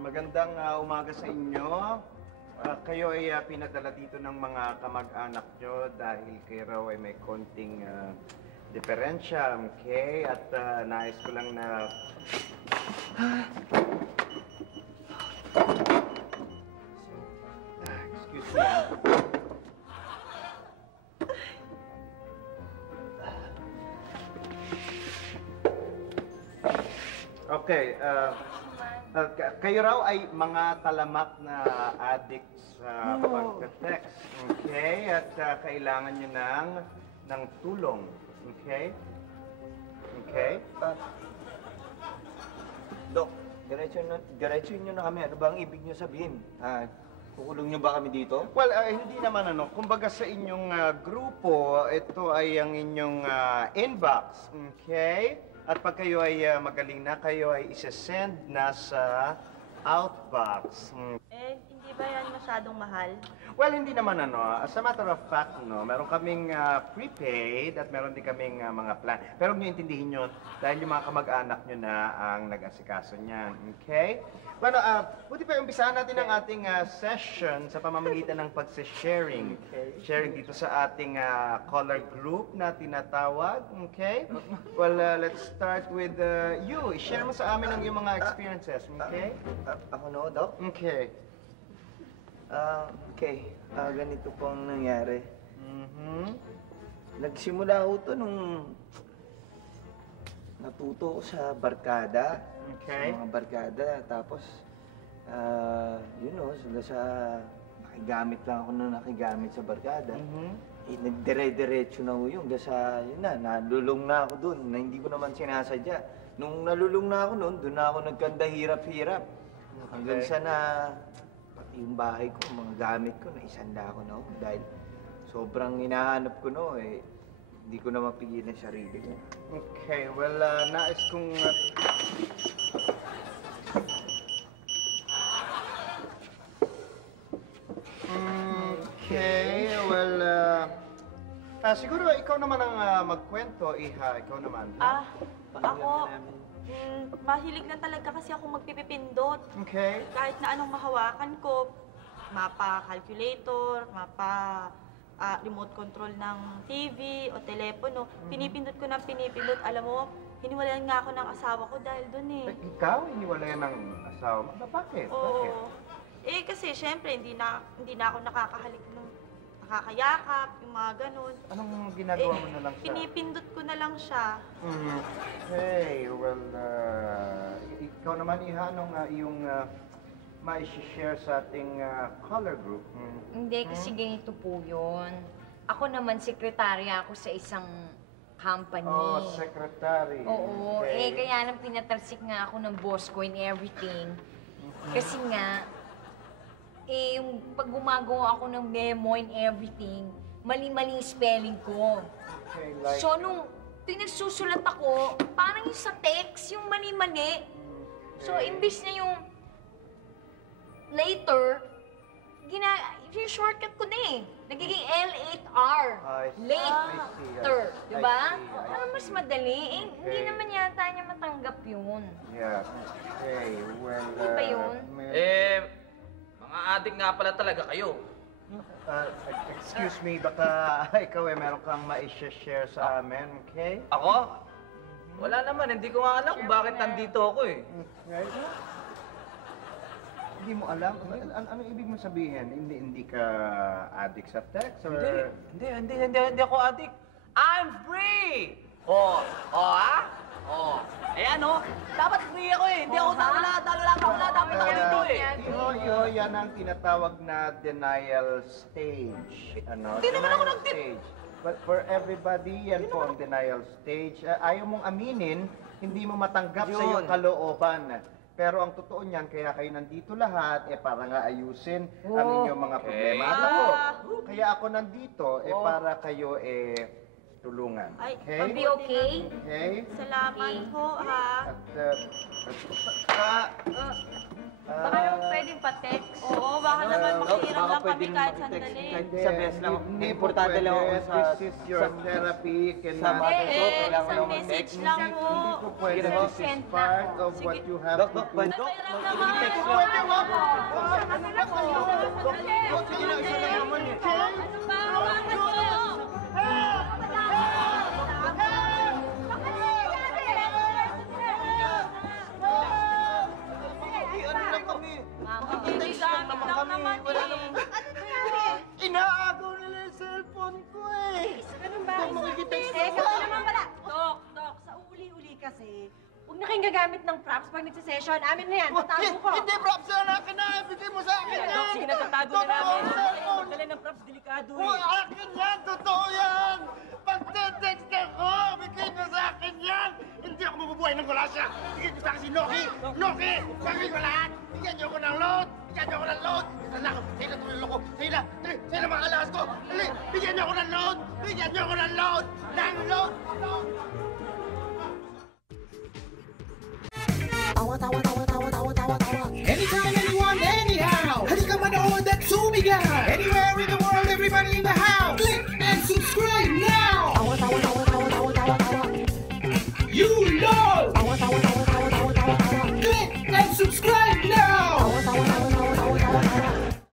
magandang umaga sa inyo. Kayo ay pinadala dito ng mga kamag-anak nyo dahil kayo raw ay may konting diferensya, okay? At nais ko lang na... Excuse me. Okay, kayo raw ay mga talamak na addicts sa pagka-text, okay? At kailangan nyo ng tulong, okay? Okay? Dok, diretso nyo na kami. Ano ba ang ibig nyo sabihin? Kukulong nyo ba kami dito? Well, hindi naman ano. Kumbaga sa inyong grupo, ito ay ang inyong inbox, okay? At pag kayo ay magaling na, kayo ay isa-send na sa outbox. Hindi ba yan masyadong mahal? Well, hindi naman ano. As a matter of fact, no, meron kaming prepaid at meron din kaming mga plan. Pero huwag niyo intindihin yun dahil yung mga kamag-anak nyo na ang nag-asikaso niyan. Okay? Bueno, buti pa umpisahan natin ang ating session sa pamamagitan ng pag-sharing. Sharing dito sa ating color group na tinatawag. Okay? Well, let's start with you. I-share mo sa amin ang iyong mga experiences. Okay? Ako no, Dok? Okay. Ganito po ang nangyari. Nagsimula ako to nung natuto ko sa barkada. Okay. Sa mga barkada. Tapos, sila sa nakigamit lang ako na nakigamit sa barkada. Nagdire-diretso na ko yun. Nalulong na ako dun na hindi ko naman sinasadya. Nung nalulong na ako noon, doon na ako nagkanda hirap-hirap. Hanggang sa pati yung bahay ko, mga gamit ko, naisanda ako na ako. Dahil sobrang hinahanap ko hindi ko na mapigilan ang sarili ko. Okay, well, nais kong... Okay, well, siguro ikaw naman ang magkwento, Iha. Ikaw naman. Ako, mahilig na talaga kasi ako magpipipindot. Okay. Kahit na anong mahawakan ko, mapa-calculator, remote control ng TV o telepono, pinipindot ko ng pinipindot. Alam mo, hiniwalayan nga ako ng asawa ko dahil dun eh. Ikaw, hiniwalayan ng asawa mo? Bakit? Oo. Kasi syempre, hindi na ako nakakahalik ng nakakayakap, yung mga ganun. Anong ginagawa mo na lang siya? Pinipindot ko na lang siya. Okay, well, ikaw naman, Iha, anong iyong ma-share sa ating color group? Hindi, kasi ganito po yun. Ako naman, sekretarya ako sa isang company. Oh, secretary. Oo, okay. Kaya nang pinatalsik nga ako ng boss ko and everything. Kasi nga, yung pag gumagawa ako ng memo and everything, mali-mali spelling ko. Okay, like... So, nung pinagsusulat ako, parang yung sa text, yung mali-mali. So, imbis na yung later, yung shortcut ko na eh. Nagiging L8R. Later. Diba? Parang mas madali. Hindi naman yata niya matanggap yun. Yeah. Okay, well... Hindi ba yun? Mga adik nga pala talaga kayo. Excuse me, baka ikaw meron kang ma-share sa amin, okay? Ako? Wala naman, hindi ko nga alam kung bakit nandito ako eh. Okay. Hindi mo alam? Ano ibig mo sabihin? Hindi ka addict sa text? Or... Hindi ako adik. I'm free! Ayan dapat free ako eh. Hindi ako talo lang ako dapat ako dito eh. Yan ang tinatawag na denial stage. Hindi naman ako stage. But for everybody, yan po ang denial stage. Ayaw mong aminin, hindi mo matanggap sa iyong kalooban. Pero ang totoo niyan, kaya kayo nandito lahat, para nga ayusin ang inyong mga problema. At ako, kaya ako nandito, para kayo, tulungan. Okay? I'll be okay? Okay? Salamat ho, ha? At, Baka naman pwedeng pa-text. Oo, baka naman makihiram lang kami pwede kahit naman sandali. makitext. Sa best lang. Hindi po Importante lang ako pwede. sa... This is your therapy. sa mother ko, Eh, kailangan isang lang message mag-text. lang po. Hindi po pwede. Sige, This is send na. part of Sige. what you have Dok, to Dok, do. Dok, Pakiram naman. mag-text lang. Pwede ba? Dok, sige na, isa lang naman eh. Ano ba? Hawakan mo! Ano lang kami? Hindi gamit lang naman eh. Inaagaw nila yung cellphone ko eh. Ganun ba? Dok, makikitext Eh, kasi naman pala. Dok, sa uli-uli kasi, huwag na kayong gagamit ng props pag nagsisession. Amin na yan, tatago ko. Hindi, props na akin na. Bigay mo sa akin yan. Sige, natatago na namin. Cellphone. Dala ng props, delikado Oh, eh. akin yan! Totoo yan! Pag-text ako, bigay mo sa akin yan! Hindi ako mabubuhay ng wala siya! Bigyan niyo sa akin si Noki! Noki! Gagawin ko lahat! Bigyan niyo ako ng load! Bigyan niyo ako ng load! Isa lang! Sa'yo na tumulong ko! Sa'yo na mga alas ko! Dali! Bigyan niyo ako ng load! Bigyan niyo ako ng load! Ng load! Anytime, anyone, anyhow. Halika manood at sumigaw. Anywhere in the world, everybody in the house. Click and subscribe now. You know.